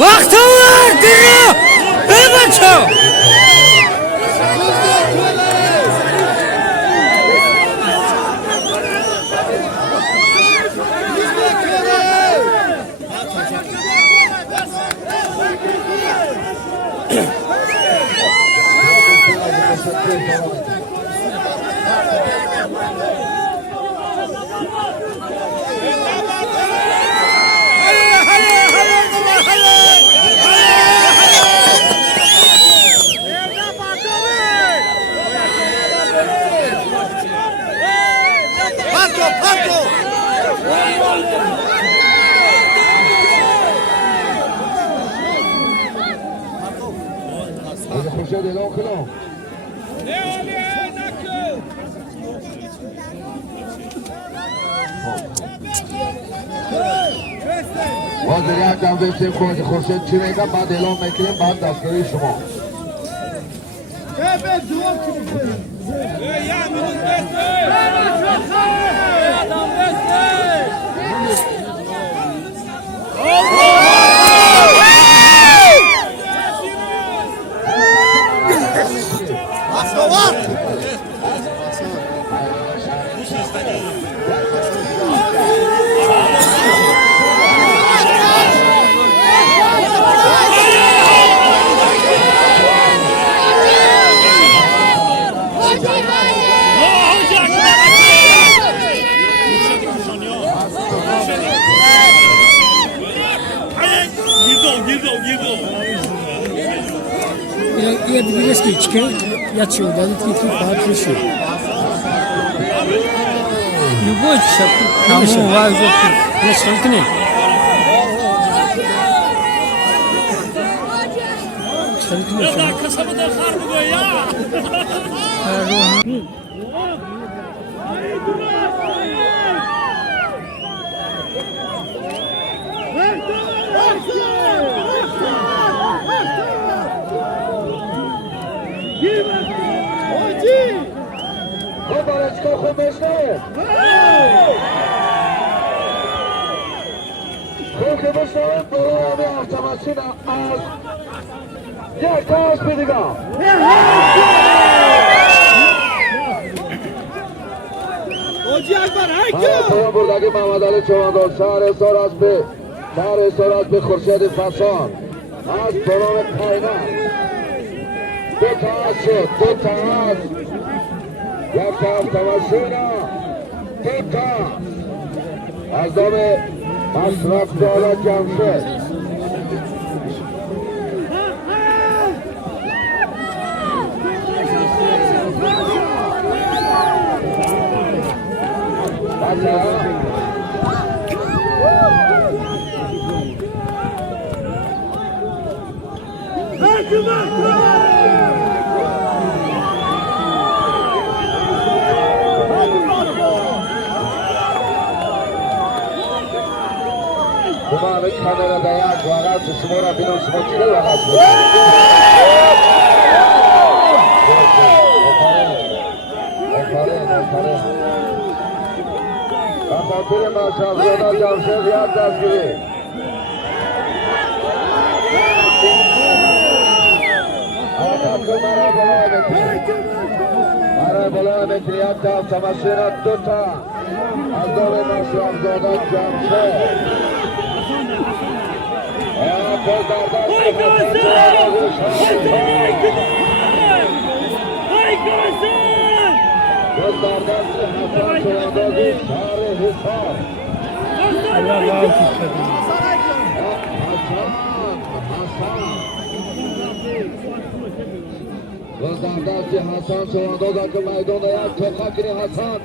وقت آورد دیگه ای بچه خورشید اعلام کنم وزیریت هم بسیم خود خورشید چی میگه بعد اعلام میکنیم بعد دستگیری شما یه بیلیست که چکه یا چی و دادید که توی باید رشید یوگوی شکل همون وای گفت یه چکل کنه چکل کنه یا کسب در خار بگو یا خبرچکا خوب بشنه خوب که بشنه برای همه автомашина از یک تاش بیدیگاه پایان بردگی محمد علی چواندار شهر حصار است به خورشید فسان از بران قینه دو تا شد دو تا هست یک تا автомашина دو تا از دام اشرف دولت جمشید همه کامera در یک وقت شما را بینم شما چه وقت بود خاطر مشهدزاده جمشید یک دستگیری برای بلای متری یک تا автомашина دو تا از دام مشهدزاده جمشید حسن شوانداز که میدان یک توقع کنی حسن